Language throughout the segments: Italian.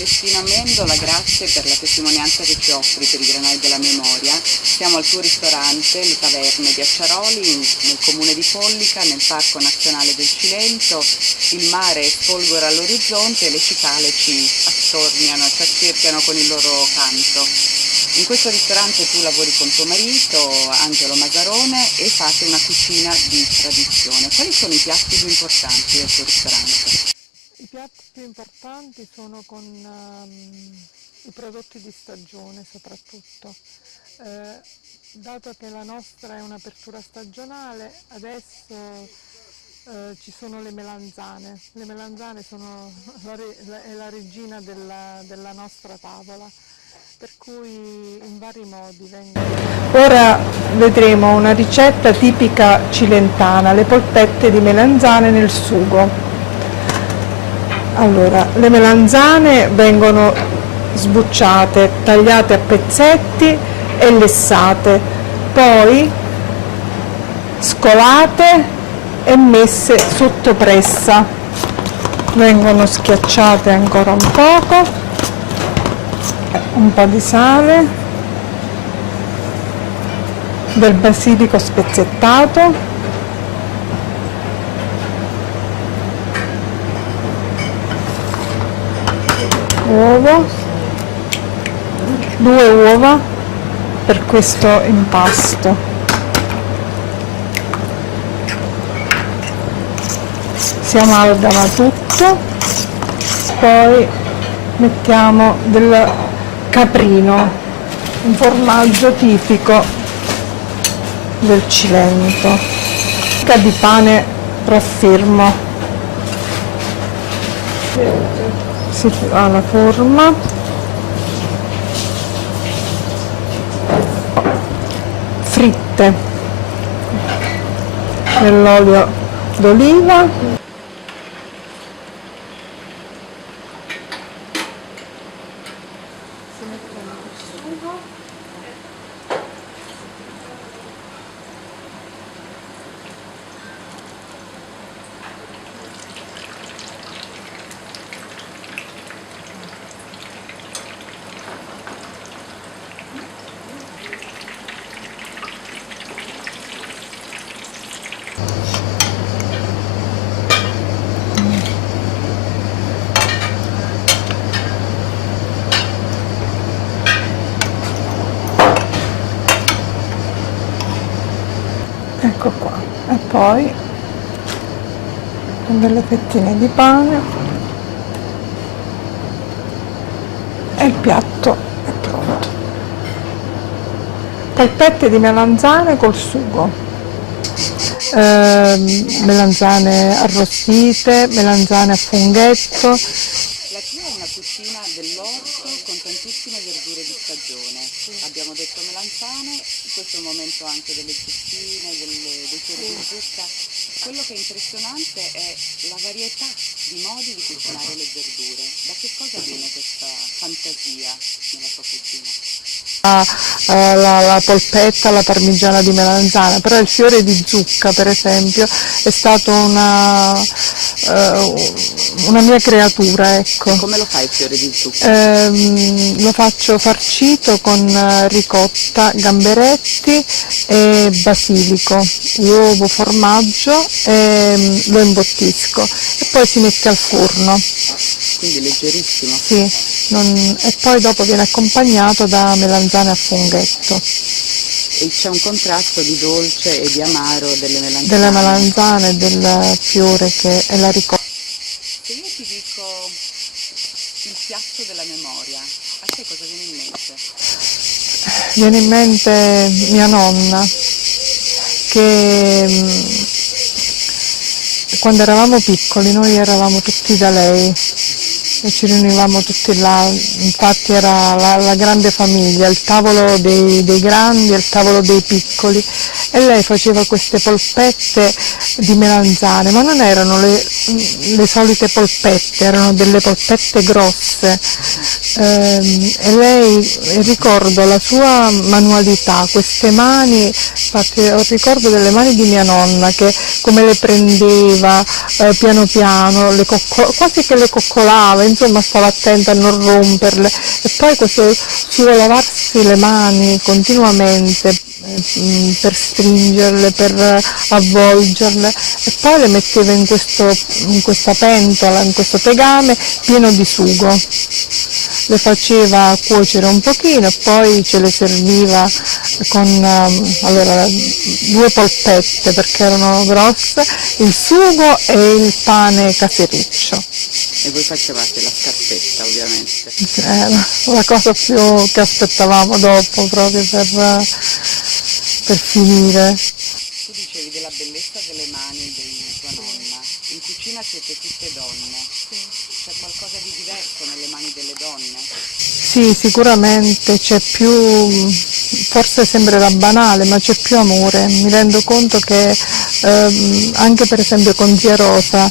Ernestina Amendola, grazie per la testimonianza che ci offri per i Granai della Memoria. Siamo al tuo ristorante, Le Taverne di Acciaroli, nel comune di Follica, nel Parco Nazionale del Cilento. Il mare sfolgora all'orizzonte e le cicale ci attorniano, ci accerchiano con il loro canto. In questo ristorante tu lavori con tuo marito, Angelo Masarone, e fate una cucina di tradizione. Quali sono i piatti più importanti del tuo ristorante? I piatti più importanti sono con i prodotti di stagione soprattutto. Dato che la nostra è un'apertura stagionale, adesso ci sono le melanzane. Le melanzane sono è la regina della nostra tavola, per cui in vari modi vengono. Ora vedremo una ricetta tipica cilentana, le polpette di melanzane nel sugo. Allora, le melanzane vengono sbucciate, tagliate a pezzetti e lessate, poi scolate e messe sotto pressa. Vengono schiacciate ancora un poco, un po' di sale, del basilico spezzettato, uovo, 2 uova per questo impasto, si amalgama tutto, poi mettiamo del caprino, un formaggio tipico del Cilento, di pane raffermo, si fa la forma, fritte nell'olio d'oliva, si mettono il sugo, ecco qua, e poi con delle fettine di pane e il piatto è pronto. Polpette di melanzane col sugo, melanzane arrostite, melanzane a funghetto. La tua è una cucina dell'orto con tantissime verdure di stagione. Abbiamo detto melanzane, in questo momento anche delle zucchine, dei fiori di zucca. Quello che è impressionante è la varietà di modi di cucinare le verdure. Da che cosa viene questa fantasia nella tua cucina? La polpetta, la parmigiana di melanzana, però il fiore di zucca per esempio è stato una mia creatura, ecco. Come lo fai il fiore di zucca? Lo faccio farcito con ricotta, gamberetti e basilico, uovo, formaggio, e lo imbottisco e poi si mette al forno. Quindi leggerissimo. Sì, e poi dopo viene accompagnato da melanzane a funghetto. E c'è un contrasto di dolce e di amaro delle melanzane. Delle melanzane, del fiore che è la ricotta. Se io ti dico il piatto della memoria, a te cosa viene in mente? Viene in mente mia nonna, che quando eravamo piccoli noi eravamo tutti da lei e ci riunivamo tutti là, infatti era la grande famiglia, il tavolo dei grandi e il tavolo dei piccoli, e lei faceva queste polpette di melanzane, ma non erano le solite polpette, erano delle polpette grosse, e lei, ricordo la sua manualità, queste mani, infatti ho ricordo delle mani di mia nonna che come le prendeva piano piano, quasi che le coccolava, insomma stava attenta a non romperle. E poi questo suo lavarsi le mani continuamente per stringerle, per avvolgerle, e poi le metteva in questa pentola, in questo tegame pieno di sugo. Le faceva cuocere un pochino e poi ce le serviva con allora, 2 polpette perché erano grosse, il sugo e il pane casereccio. E voi facevate la scarpetta, ovviamente. Era la cosa più che aspettavamo dopo, proprio per finire. Tu dicevi della bellezza delle mani di tua nonna. In cucina siete tutte donne. C'è qualcosa di diverso nelle mani delle donne? Sì, sicuramente c'è più, forse sembrerà banale, ma c'è più amore. Mi rendo conto che anche per esempio con zia Rosa,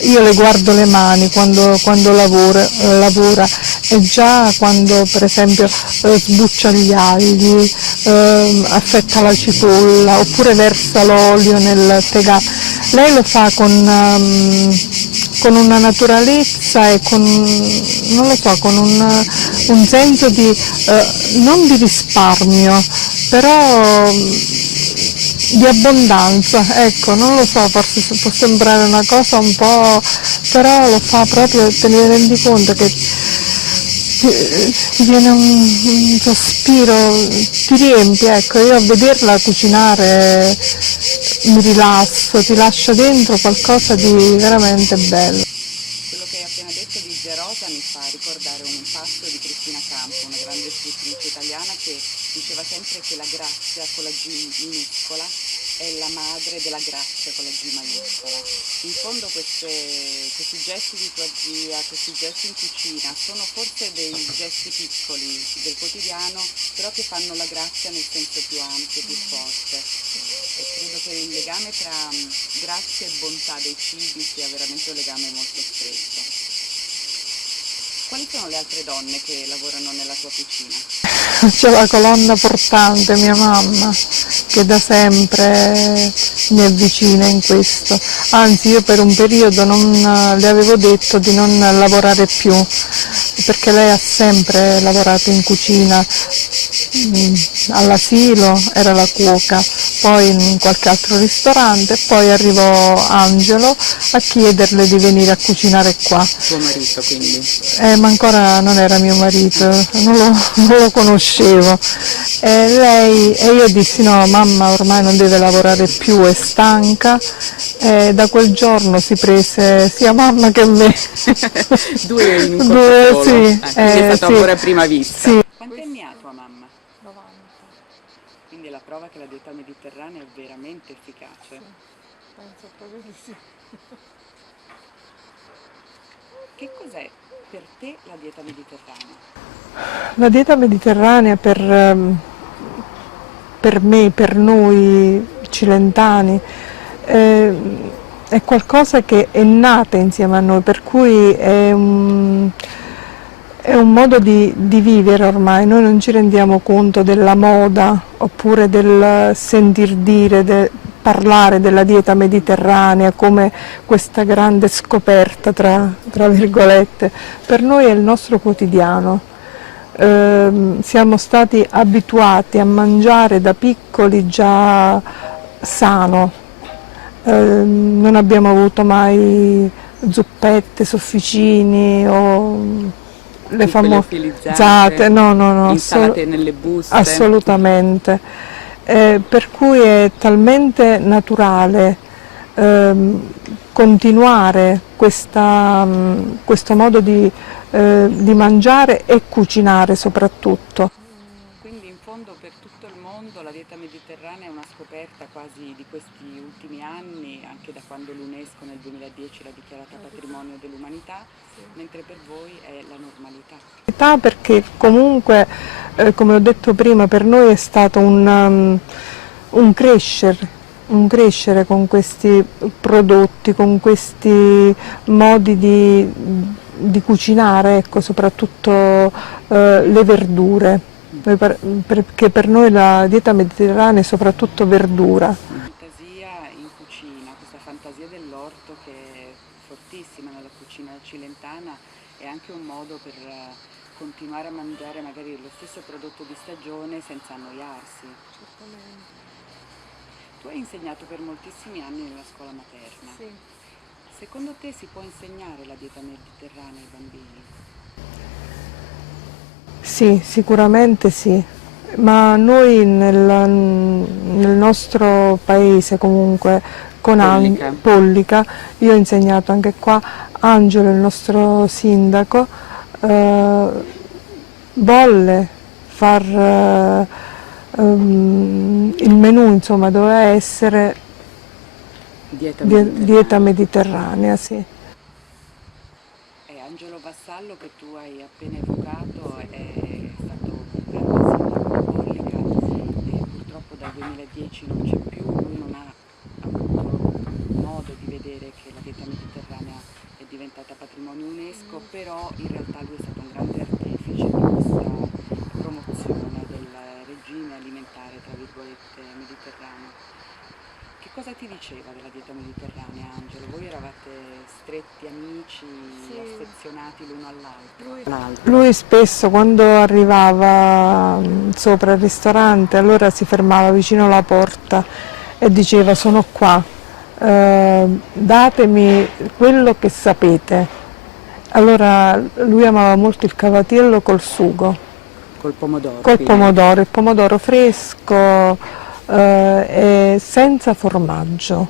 io le guardo le mani quando lavora, e già quando per esempio sbuccia gli agli, affetta la cipolla oppure versa l'olio nel tegame, lei lo fa con una naturalezza e con, non lo so, con un senso di, non di risparmio, però di abbondanza, ecco, non lo so, forse può sembrare una cosa un po', però lo fa proprio, te ne rendi conto che ti viene un sospiro, ti riempie, ecco, io a vederla cucinare mi rilasso, ti lascia dentro qualcosa di veramente bello. Quello che hai appena detto di zia Rosa mi fa ricordare un passo di Cristina Campo, una grande scrittrice italiana, che diceva sempre che la grazia con la G minuscola è la madre della grazia con la G maiuscola. In fondo questi gesti di tua zia, questi gesti in cucina sono forse dei gesti piccoli del quotidiano, però che fanno la grazia nel senso più ampio, più forte. E credo che il legame tra grazia e bontà dei cibi sia veramente un legame molto stretto. Quali sono le altre donne che lavorano nella tua cucina? C'è la colonna portante, mia mamma, che da sempre mi avvicina in questo. Anzi, io per un periodo le avevo detto di non lavorare più, perché lei ha sempre lavorato in cucina. All'asilo era la cuoca, poi in qualche altro ristorante, poi arrivò Angelo a chiederle di venire a cucinare qua. Tuo marito, quindi? Ma ancora non era mio marito, non lo conoscevo. E io dissi no, mamma ormai non deve lavorare più, è stanca. E da quel giorno si prese sia mamma che me. Due in un corpo solo. Sì, Quindi è stato amore a prima vista. Sì. Quanti anni ha tua mamma? 90. Quindi è la prova che la dieta mediterranea è veramente efficace. Sì, penso proprio di sì. Che cos'è per te la dieta mediterranea? La dieta mediterranea per me, per noi cilentani, è qualcosa che è nata insieme a noi, per cui è un modo di vivere ormai. Noi non ci rendiamo conto della moda oppure del sentir dire, parlare della dieta mediterranea come questa grande scoperta tra virgolette. Per noi è il nostro quotidiano. Siamo stati abituati a mangiare da piccoli già sano, non abbiamo avuto mai zuppette, sofficini o le famose no, insalate nelle buste. Assolutamente. Per cui è talmente naturale continuare questo modo di mangiare e cucinare soprattutto. Quindi in fondo per tutto il mondo la dieta mediterranea è una scoperta quasi di questi ultimi anni, anche da quando l'UNESCO nel 2010 l'ha dichiarata patrimonio dell'umanità, mentre per voi è la normalità. Perché comunque, come ho detto prima, per noi è stato un crescere con questi prodotti, con questi modi di cucinare, ecco, soprattutto le verdure, perché per noi la dieta mediterranea è soprattutto verdura. Fantasia in cucina, questa fantasia dell'orto che è fortissima nella cucina cilentana è anche un modo per continuare a mangiare magari lo stesso prodotto di stagione senza annoiarsi. Certamente. Tu hai insegnato per moltissimi anni nella scuola materna. Sì. Secondo te si può insegnare la dieta mediterranea ai bambini? Sì, sicuramente sì, ma noi nel nostro paese comunque con Pollica, io ho insegnato anche qua, Angelo, il nostro sindaco, volle far il menù, insomma, doveva essere dieta mediterranea, sì. Angelo Vassallo, che tu hai appena evocato, è stato un grande sindaco di Pollica e purtroppo dal 2010 non c'è più. Lui non ha avuto modo di vedere che la dieta mediterranea è diventata patrimonio UNESCO, però in realtà lui è stato un grande artefice di questa promozione del regime alimentare, tra virgolette, mediterraneo. Che cosa ti diceva della dieta mediterranea, Angelo? Voi eravate stretti amici, affezionati l'uno all'altro? Lui spesso quando arrivava sopra il ristorante, allora si fermava vicino alla porta e diceva: sono qua, datemi quello che sapete. Allora lui amava molto il cavatiello col sugo. Col pomodoro? Col pomodoro, il pomodoro fresco, e senza formaggio.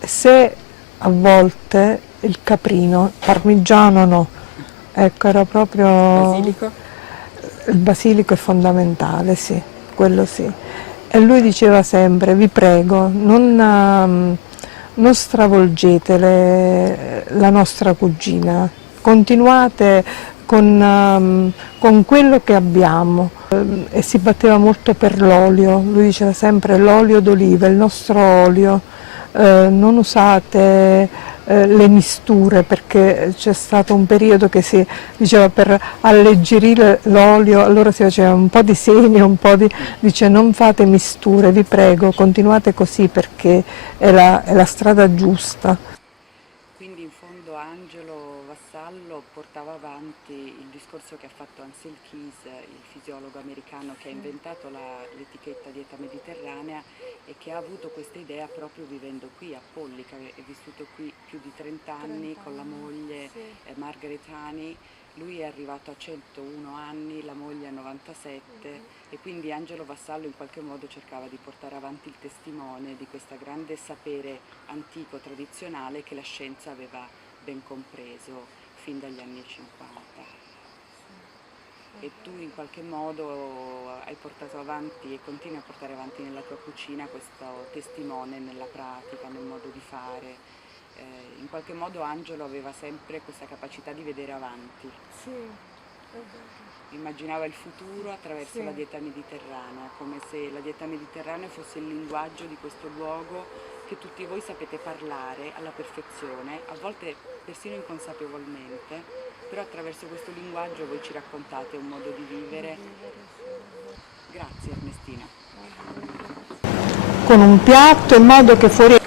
Se a volte il caprino, parmigiano no, ecco, era proprio... Basilico? Il basilico è fondamentale, sì, quello sì. E lui diceva sempre: vi prego, non stravolgete la nostra cucina, continuate con quello che abbiamo. E si batteva molto per l'olio, lui diceva sempre: l'olio d'oliva, il nostro olio, non usate le misture, perché c'è stato un periodo che si diceva per alleggerire l'olio, allora si faceva un po' di semi, un po' di... dice: non fate misture, vi prego, continuate così perché è la strada giusta. Quindi in fondo Angelo Vassallo portava avanti il discorso che ha fatto Ansel Keys, il fisiologo americano che ha inventato l'etichetta dieta mediterranea e che ha avuto questa idea proprio vivendo qui a Pollica, è vissuto qui più di 30 anni con la moglie Margaret Honey. Lui è arrivato a 101 anni, la moglie a 97 e quindi Angelo Vassallo in qualche modo cercava di portare avanti il testimone di questo grande sapere antico, tradizionale che la scienza aveva ben compreso fin dagli anni 50. E tu in qualche modo hai portato avanti e continui a portare avanti nella tua cucina questo testimone nella pratica, nel modo di fare. In qualche modo Angelo aveva sempre questa capacità di vedere avanti. Sì. Immaginava il futuro attraverso la dieta mediterranea, come se la dieta mediterranea fosse il linguaggio di questo luogo che tutti voi sapete parlare alla perfezione, a volte persino inconsapevolmente, però attraverso questo linguaggio voi ci raccontate un modo di vivere. Grazie Ernestina. Con un piatto in modo che fuori